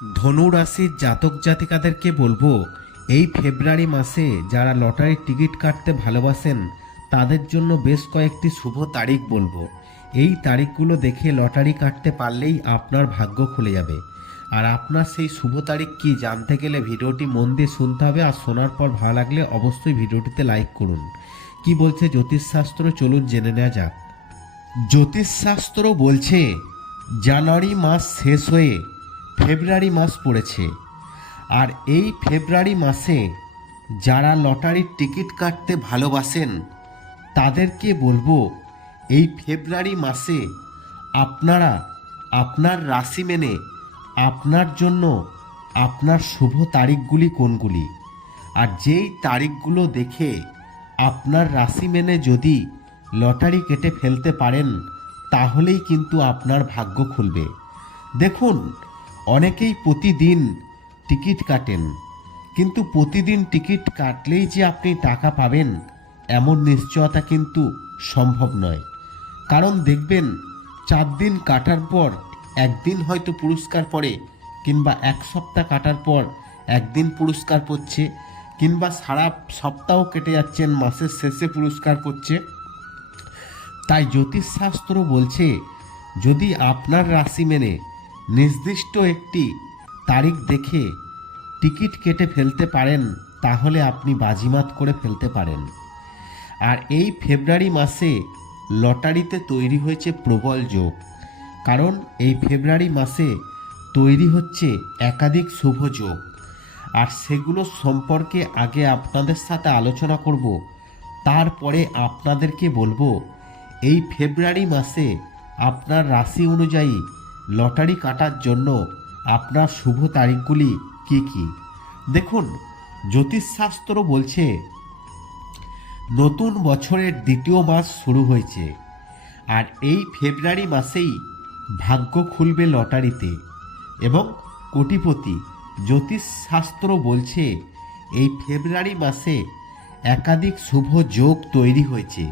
ধনু রাশির জাতক জাতিকাদেরকে বলবো, এই ফেব্রুয়ারি মাসে যারা লটারির টিকিট কাটতে ভালোবাসেন তাদের জন্য বেশ কয়েকটি শুভ তারিখ বলবো। এই তারিখগুলো দেখে লটারি কাটতে পারলেই আপনার ভাগ্য খুলে যাবে। আর আপনার সেই শুভ তারিখ কি জানতে গেলে ভিডিওটি মন দিয়ে শুনতে হবে, আর শোনার পর ভালো লাগলে অবশ্যই ভিডিওটিতে লাইক করুন। কি বলছে জ্যোতিষশাস্ত্র, চলুন জেনে নেওয়া যাক। জ্যোতিষশাস্ত্র বলছে জানুয়ারি মাস শেষ হয়ে ফেব্রুয়ারি মাস পড়েছে। আর এই ফেব্রুয়ারি মাসে যারা লটারির টিকিট কাটতে ভালোবাসেন তাদেরকে বলবো, এই ফেব্রুয়ারি মাসে আপনারা আপনার রাশি মেনে আপনার জন্য আপনার শুভ তারিখগুলি কোনগুলি, আর যেই তারিখগুলো দেখে আপনার রাশি মেনে যদি লটারি কেটে ফেলতে পারেন তাহলেই কিন্তু আপনার ভাগ্য খুলবে। দেখুন, অনেকেই প্রতিদিন টিকিট কাটেন, কিন্তু প্রতিদিন টিকিট কাটলেই যে আপনি টাকা পাবেন এমন নিশ্চয়তা কিন্তু সম্ভব নয়। কারণ দেখবেন 4 দিন কাটার পর একদিন হয়তো পুরস্কার পড়ে, কিংবা এক সপ্তাহ কাটার পর একদিন পুরস্কার পড়ছে, কিংবা সারা সপ্তাহ কেটে যাচ্ছেন মাসের শেষে পুরস্কার পড়ছে। তাই জ্যোতিষশাস্ত্র বলছে যদি আপনার রাশি মেনে নির্দিষ্ট একটি তারিখ দেখে টিকিট কেটে ফেলতে পারেন তাহলে আপনি বাজিমাত করে ফেলতে পারেন। আর এই ফেব্রুয়ারি মাসে লটারিতে তৈরি হয়েছে প্রবল যোগ, কারণ এই ফেব্রুয়ারি মাসে তৈরি হচ্ছে একাধিক শুভ যোগ। আর সেগুলো সম্পর্কে আগে আপনাদের সাথে আলোচনা করব, তারপরে আপনাদেরকে বলবো এই ফেব্রুয়ারি মাসে আপনার রাশি অনুযায়ী লটারি কাটার জন্য আপনার শুভ তারিখগুলি কি কি। দেখুন, জ্যোতিষশাস্ত্র বলছে নতুন বছরের দ্বিতীয় মাস শুরু হয়েছে, আর এই ফেব্রুয়ারি মাসেই ভাগ্য খুলবে লটারিতে এবং কোটিপতি। জ্যোতিষশাস্ত্র বলছে এই ফেব্রুয়ারি মাসে একাধিক শুভ যোগ তৈরি হয়েছে।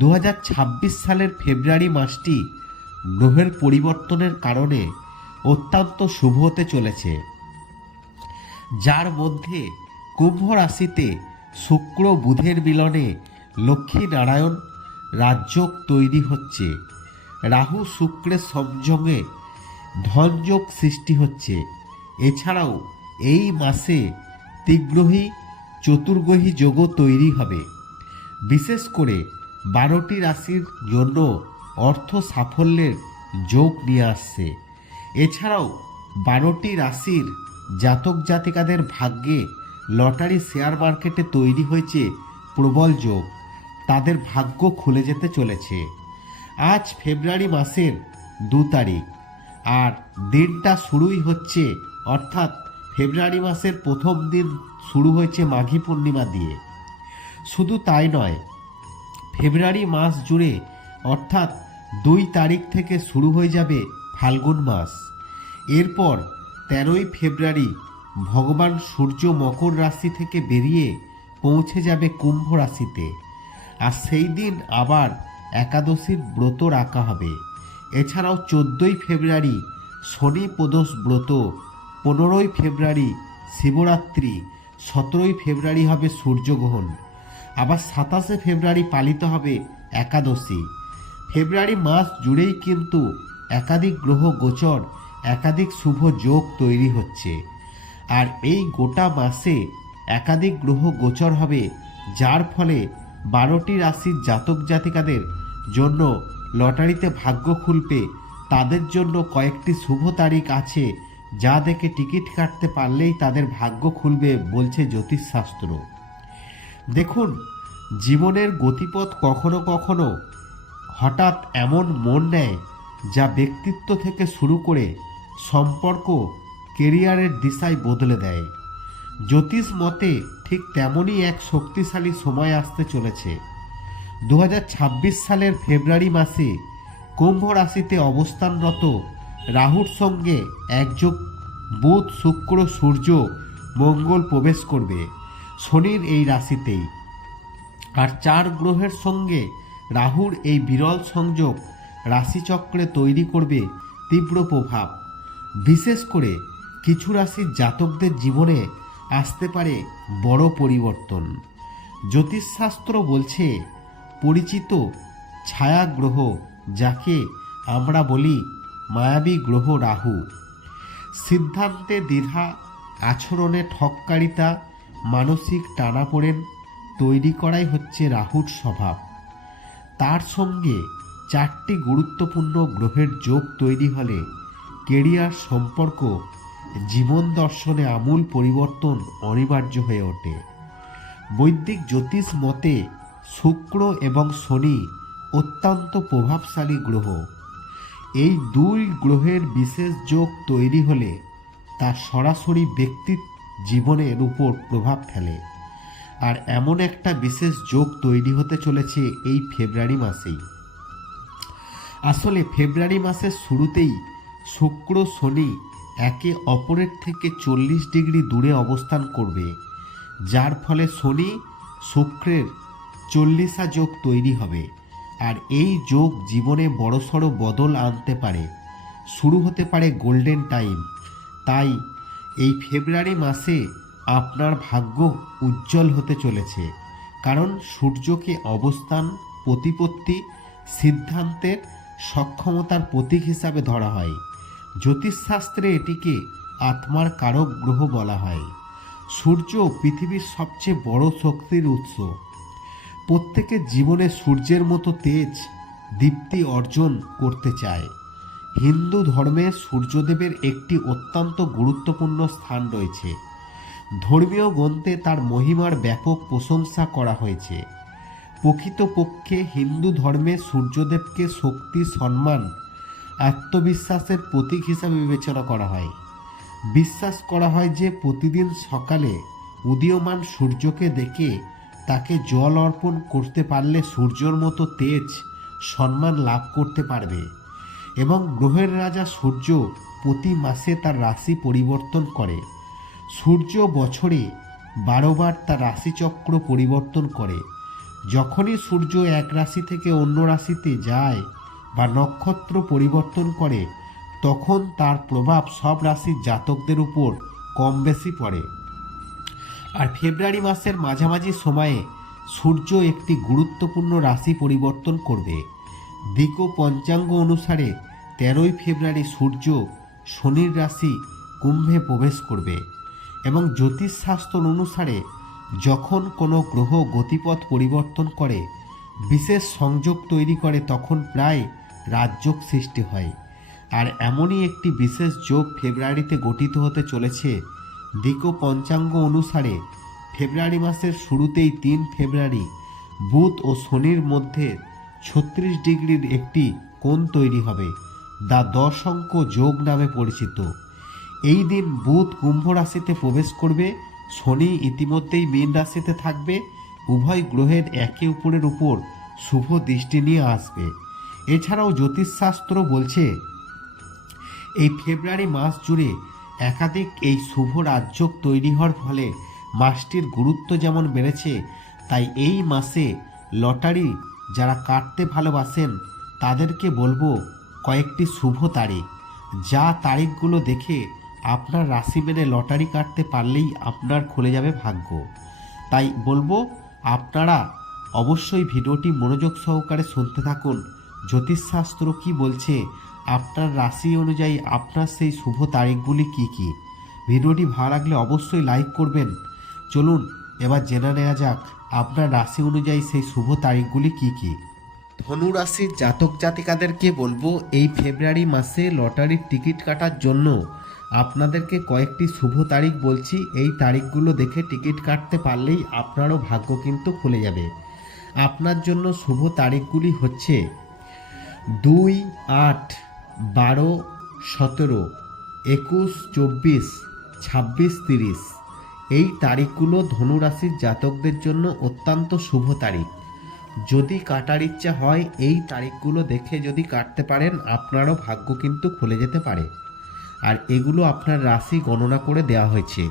2026 সালের ফেব্রুয়ারি মাসটি গ্রহের পরিবর্তনের কারণে অত্যন্ত শুভ হতে চলেছে, যার মধ্যে কুম্ভ রাশিতে শুক্র বুধের মিলনে লক্ষ্মী নারায়ণ রাজযোগ তৈরি হচ্ছে। রাহু শুক্রের সংযোগে ধনযোগ সৃষ্টি হচ্ছে। এছাড়াও এই মাসে ত্রিগ্রহী চতুর্গ্রহী যোগও তৈরি হবে। বিশেষ করে 12টি রাশির জন্য অর্থ সাফল্যের যোগ নিয়ে আসছে। এছাড়াও 12টি রাশির জাতক জাতিকাদের ভাগ্যে লটারি শেয়ার মার্কেটে তৈরি হয়েছে প্রবল যোগ, তাদের ভাগ্য খুলে যেতে চলেছে। আজ ফেব্রুয়ারি মাসের 2 তারিখ, আর দিনটা শুরুই হচ্ছে, অর্থাৎ ফেব্রুয়ারি মাসের প্রথম দিন শুরু হয়েছে মাঘী পূর্ণিমা দিয়ে। শুধু তাই নয়, ফেব্রুয়ারি মাস জুড়ে অর্থাৎ 2 তারিখ থেকে শুরু হয়ে যাবে ফাল্গুন মাস। এরপর 13ই ফেব্রুয়ারি ভগবান সূর্য মকর রাশি থেকে বেরিয়ে পৌঁছে যাবে কুম্ভ রাশিতে, আর সেই দিন আবার একাদশীর ব্রত রাখা হবে। এছাড়াও 14ই ফেব্রুয়ারি শনি প্রদোষ ব্রত, 15ই ফেব্রুয়ারি শিবরাত্রি, 17ই ফেব্রুয়ারি হবে সূর্যগ্রহণ, আবার 27শে ফেব্রুয়ারি পালিত হবে একাদশী। ফেব্রুয়ারি মাস জুড়েই কিন্তু একাধিক গ্রহ গোচর, একাধিক শুভ যোগ তৈরি হচ্ছে। আর এই গোটা মাসে একাধিক গ্রহ গোচর হবে, যার ফলে 12টি রাশির জাতক জাতিকাদের জন্য লটারিতে ভাগ্য খুলবে। তাদের জন্য কয়েকটি শুভ তারিখ আছে যা দেখে টিকিট কাটতে পারলেই তাদের ভাগ্য খুলবে বলছে জ্যোতিষশাস্ত্র। দেখুন, জীবনের গতিপথ কখনো কখনো হঠাৎ এমন মোড় নেয় যা ব্যক্তিত্ব থেকে শুরু করে সম্পর্ক, কেরিয়ারের দিশায় বদলে দেয়। জ্যোতিষ মতে ঠিক তেমনই এক শক্তিশালী সময় আসতে চলেছে। 2026 সালের ফেব্রুয়ারি মাসে কুম্ভ রাশিতে অবস্থানরত রাহুর সঙ্গে একযোগ বুধ শুক্র সূর্য মঙ্গল প্রবেশ করবে শনির এই রাশিতেই। আর 4 গ্রহের সঙ্গে রাহুর এই বিরল সংযোগ রাশিচক্রে তৈরি করবে তীব্র প্রভাব। বিশেষ করে কিছু রাশির জাতকদের জীবনে আসতে পারে বড় পরিবর্তন। জ্যোতিষশাস্ত্র বলছে পরিচিত ছায়া গ্রহ, যাকে আমরা বলি মায়াবী গ্রহ রাহু, সিদ্ধান্তে দ্বিধা, আচরণে ঠক্কারিতা, মানসিক টানাপোড়েন তৈরি করাই হচ্ছে রাহুর স্বভাব। তার সঙ্গে 4টি গুরুত্বপূর্ণ গ্রহের যোগ তৈরি হলে কেরিয়ার, সম্পর্ক, জীবন দর্শনে আমূল পরিবর্তন অনিবার্য হয়ে ওঠে। বৈদিক জ্যোতিষ মতে শুক্র এবং শনি অত্যন্ত প্রভাবশালী গ্রহ। এই দুই গ্রহের বিশেষ যোগ তৈরি হলে তা সরাসরি ব্যক্তির জীবনের উপর প্রভাব ফেলে। আর এমন একটা বিশেষ যোগ তৈরি হতে চলেছে এই ফেব্রুয়ারি মাসেই। আসলে ফেব্রুয়ারি মাসের শুরুতেই শুক্র শনি একে অপরের থেকে 40 ডিগ্রি দূরে অবস্থান করবে, যার ফলে শনি শুক্রের 40 যোগ তৈরি হবে। আর এই যোগ জীবনে বড়সড় বদল আনতে পারে, শুরু হতে পারে গোল্ডেন টাইম। তাই এই ফেব্রুয়ারি মাসে আপনার ভাগ্য উজ্জ্বল হতে চলেছে, কারণ সূর্যকে অবস্থান, প্রতিপত্তি, সিদ্ধান্তের সক্ষমতার প্রতীক হিসাবে ধরা হয়। জ্যোতিষশাস্ত্রে এটিকে আত্মার কারক গ্রহ বলা হয়। সূর্য পৃথিবীর সবচেয়ে বড় শক্তির উৎস। প্রত্যেকের জীবনে সূর্যের মতো তেজ, দীপ্তি অর্জন করতে চায়। হিন্দু ধর্মে সূর্যদেবের একটি অত্যন্ত গুরুত্বপূর্ণ স্থান রয়েছে। ধর্মীয় গ্রন্থে তার মহিমার ব্যাপক প্রশংসা করা হয়েছে। প্রকৃতপক্ষে হিন্দু ধর্মে সূর্যদেবকে শক্তি, সম্মান, আত্মবিশ্বাসের প্রতীক হিসাবে বিবেচনা করা হয়। বিশ্বাস করা হয় যে প্রতিদিন সকালে উদীয়মান সূর্যকে দেখে তাকে জল অর্পণ করতে পারলে সূর্যর মতো তেজ, সম্মান লাভ করতে পারবে। এবং গ্রহের রাজা সূর্য প্রতি মাসে তার রাশি পরিবর্তন করে। সূর্য বছরে 12 বার তার রাশিচক্র পরিবর্তন করে। যখনই সূর্য এক রাশি থেকে অন্য রাশিতে যায় বা নক্ষত্র পরিবর্তন করে, তখন তার প্রভাব সব রাশির জাতকদের উপর কম বেশি পড়ে। আর ফেব্রুয়ারি মাসের মাঝামাঝি সময়ে সূর্য একটি গুরুত্বপূর্ণ রাশি পরিবর্তন করবে। দিক পঞ্চাঙ্গ অনুসারে 13ই ফেব্রুয়ারি সূর্য শনির রাশি কুম্ভে প্রবেশ করবে। এবং জ্যোতিষশাস্ত্র অনুসারে যখন কোনো গ্রহ গতিপথ পরিবর্তন করে, বিশেষ সংযোগ তৈরি করে, তখন প্রায় রাজযোগ সৃষ্টি হয়। আর এমনই একটি বিশেষ যোগ ফেব্রুয়ারিতে গঠিত হতে চলেছে। দিক পঞ্চাঙ্গ অনুসারে ফেব্রুয়ারি মাসের শুরুতেই 3 ফেব্রুয়ারি বুধ ও শনির মধ্যে 36 ডিগ্রির একটি কোণ তৈরি হবে, যা 10 অঙ্ক যোগ নামে পরিচিত। এই দিন বুধ কুম্ভ রাশিতে প্রবেশ করবে, শনি ইতিমধ্যেই মীন রাশিতে থাকবে। উভয় গ্রহের একে অপরের উপর শুভ দৃষ্টি নিয়ে আসবে। এছাড়াও জ্যোতিষশাস্ত্র বলছে এই ফেব্রুয়ারি মাস জুড়ে একাধিক এই শুভ রাজযোগ তৈরি হওয়ার ফলে মাসটির গুরুত্ব যেমন বেড়েছে, তাই এই মাসে লটারি যারা কাটতে ভালোবাসেন তাদেরকে বলবো কয়েকটি শুভ তারিখ, যা তারিখগুলো দেখে আপনার রাশি মেনে লটারি কাটতে পারলেই আপনার খুলে যাবে ভাগ্য। তাই বলবো আপনারা অবশ্যই ভিডিওটি মনোযোগ সহকারে শুনতে থাকুন। জ্যোতিষশাস্ত্র কি বলছে, আপনার রাশি অনুযায়ী আপনার সেই শুভ তারিখগুলি কি কি। ভিডিওটি ভালো লাগলে অবশ্যই লাইক করবেন। চলুন এবার জেনে নেওয়া যাক আপনার রাশি অনুযায়ী সেই শুভ তারিখগুলি কি কি। ধনু রাশির জাতক জাতিকাদেরকে বলবো এই ফেব্রুয়ারি মাসে লটারির টিকিট কাটার জন্য আপনাদেরকে কয়েকটি শুভ তারিখ বলছি। এই তারিখগুলো দেখে টিকিট কাটতে পারলেই আপনারও ভাগ্য কিন্তু খুলে যাবে। আপনার জন্য শুভ তারিখগুলি হচ্ছে 2, 8, 12, 17, 21, 24, 26, 30। এই তারিখগুলো ধনুরাশির জাতকদের জন্য অত্যন্ত শুভ তারিখ। যদি কাটার ইচ্ছা হয় এই তারিখগুলো দেখে যদি কাটতে পারেন, আপনারও ভাগ্য কিন্তু খুলে যেতে পারে। আর এগুলো আপনার রাশি গণনা করে দেওয়া হয়েছে।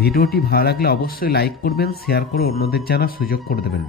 ভিডিওটি ভালো লাগলে অবশ্যই লাইক করবেন, শেয়ার করে অন্যদের জানার সুযোগ করে দেবেন।